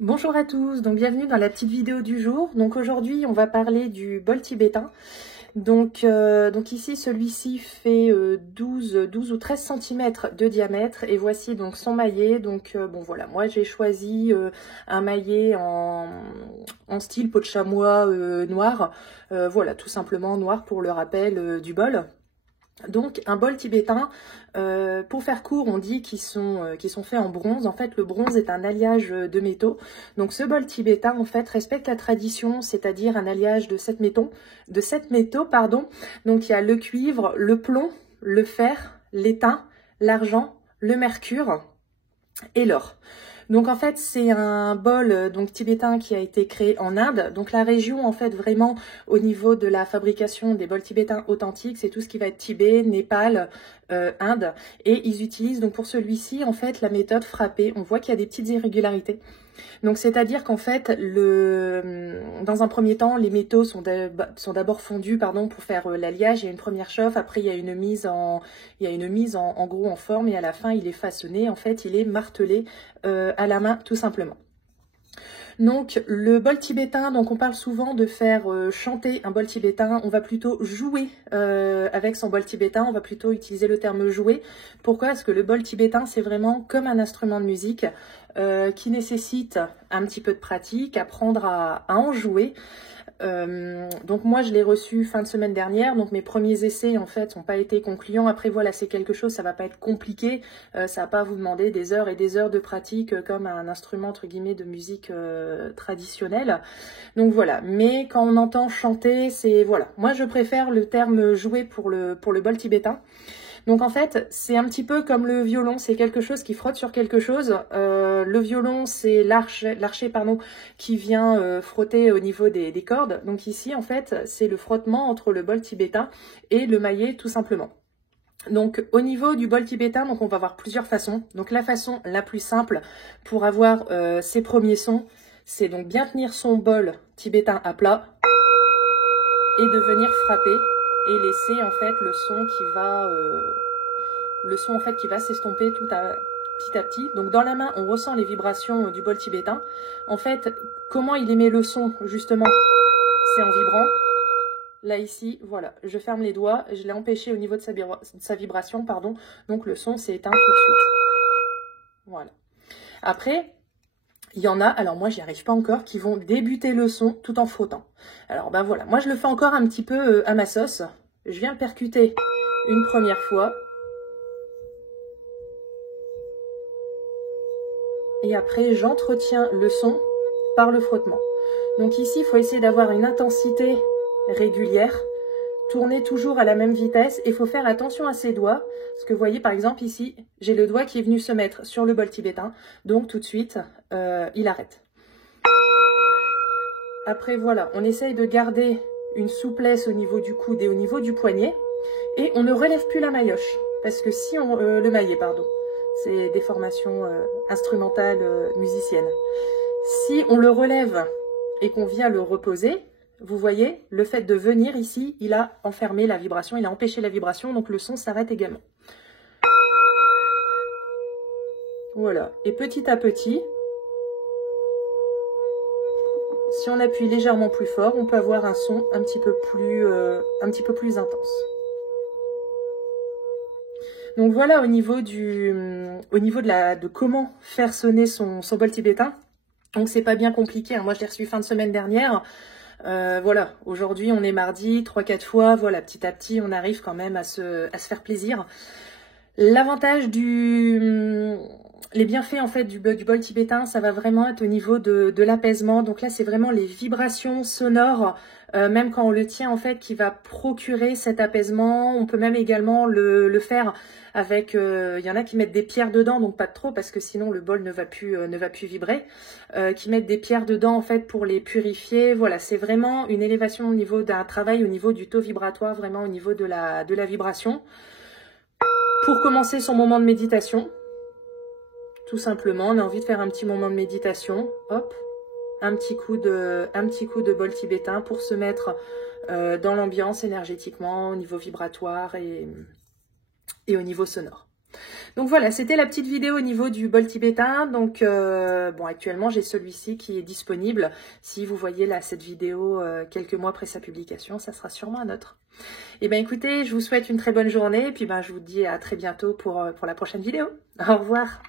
Bonjour à tous, donc bienvenue dans la petite vidéo du jour. Donc aujourd'hui on va parler du bol tibétain. Donc ici celui-ci fait 12 ou 13 cm de diamètre et voici donc son maillet. Bon voilà, moi j'ai choisi un maillet en style peau de chamois noir. Voilà, tout simplement noir pour le rappel du bol. Donc un bol tibétain, pour faire court, on dit qu'ils sont faits en bronze. En fait, le bronze est un alliage de métaux. Donc ce bol tibétain, en fait, respecte la tradition, c'est-à-dire un alliage de 7 métaux, pardon. Donc il y a le cuivre, le plomb, le fer, l'étain, l'argent, le mercure et l'or. Donc en fait c'est un bol donc tibétain qui a été créé en Inde. Donc la région en fait vraiment au niveau de la fabrication des bols tibétains authentiques, c'est tout ce qui va être Tibet, Népal, Inde. Et ils utilisent donc pour celui-ci en fait la méthode frappée. On voit qu'il y a des petites irrégularités. Donc c'est-à-dire qu'en fait, dans un premier temps, les métaux sont d'abord fondus pour faire l'alliage. Il y a une première chauffe, après il y a une mise en gros en forme et à la fin il est façonné. En fait, il est martelé à la main tout simplement. Donc le bol tibétain, donc on parle souvent de faire chanter un bol tibétain, on va plutôt jouer avec son bol tibétain, on va plutôt utiliser le terme jouer. Pourquoi? Parce que le bol tibétain c'est vraiment comme un instrument de musique qui nécessite un petit peu de pratique, apprendre à en jouer. Donc moi je l'ai reçu fin de semaine dernière, donc mes premiers essais en fait n'ont pas été concluants. Après voilà, c'est quelque chose, ça va pas être compliqué, ça va pas vous demander des heures et des heures de pratique comme un instrument entre guillemets de musique traditionnelle. Donc voilà, mais quand on entend chanter, c'est voilà, moi je préfère le terme jouer pour le bol tibétain. Donc en fait, c'est un petit peu comme le violon, c'est quelque chose qui frotte sur quelque chose. Le violon, c'est l'archet qui vient frotter au niveau des cordes. Donc ici, en fait, c'est le frottement entre le bol tibétain et le maillet, tout simplement. Donc au niveau du bol tibétain, donc on va voir plusieurs façons. Donc la façon la plus simple pour avoir ses premiers sons, c'est donc bien tenir son bol tibétain à plat et de venir frapper et laisser en fait le son en fait qui va s'estomper petit à petit. Donc dans la main, on ressent les vibrations du bol tibétain. En fait, comment il émet le son justement, c'est en vibrant. Là ici, voilà, je ferme les doigts, je l'ai empêché au niveau de sa vibration, pardon. Donc le son s'est éteint tout de suite. Voilà. Après, il y en a, alors moi j'y arrive pas encore, qui vont débuter le son tout en frottant. Alors ben voilà, moi je le fais encore un petit peu à ma sauce. Je viens percuter une première fois. Et après j'entretiens le son par le frottement. Donc ici il faut essayer d'avoir une intensité régulière, tourner toujours à la même vitesse et il faut faire attention à ses doigts, parce que vous voyez par exemple ici, j'ai le doigt qui est venu se mettre sur le bol tibétain, donc tout de suite il arrête. Après voilà, on essaye de garder une souplesse au niveau du coude et au niveau du poignet, et on ne relève plus la maillotche, parce que si on... le maillet, pardon, c'est des formations instrumentales musiciennes. Si on le relève et qu'on vient le reposer, vous voyez, le fait de venir ici, il a enfermé la vibration, il a empêché la vibration, donc le son s'arrête également. Voilà, et petit à petit, si on appuie légèrement plus fort, on peut avoir un son un petit peu plus intense. Donc voilà au niveau de comment faire sonner son bol tibétain. Donc c'est pas bien compliqué, hein. Moi je l'ai reçu fin de semaine dernière. Voilà, aujourd'hui on est mardi, 3-4 fois, voilà, petit à petit on arrive quand même à se faire plaisir. L'avantage les bienfaits en fait du bol tibétain, ça va vraiment être au niveau de l'apaisement. Donc là c'est vraiment les vibrations sonores, même quand on le tient en fait, qui va procurer cet apaisement. On peut même également le faire avec, il y en a qui mettent des pierres dedans, donc pas trop parce que sinon le bol ne va plus vibrer, qui mettent des pierres dedans en fait pour les purifier. Voilà, c'est vraiment une élévation au niveau d'un travail au niveau du taux vibratoire, vraiment au niveau de la vibration. Pour commencer son moment de méditation, tout simplement, on a envie de faire un petit moment de méditation, hop, un petit coup de bol tibétain pour se mettre dans l'ambiance énergétiquement, au niveau vibratoire et au niveau sonore. Donc voilà, c'était la petite vidéo au niveau du bol tibétain. Donc bon, actuellement j'ai celui-ci qui est disponible. Si vous voyez là cette vidéo quelques mois après sa publication, ça sera sûrement un autre. Et bien écoutez, je vous souhaite une très bonne journée et puis ben je vous dis à très bientôt pour la prochaine vidéo. Au revoir.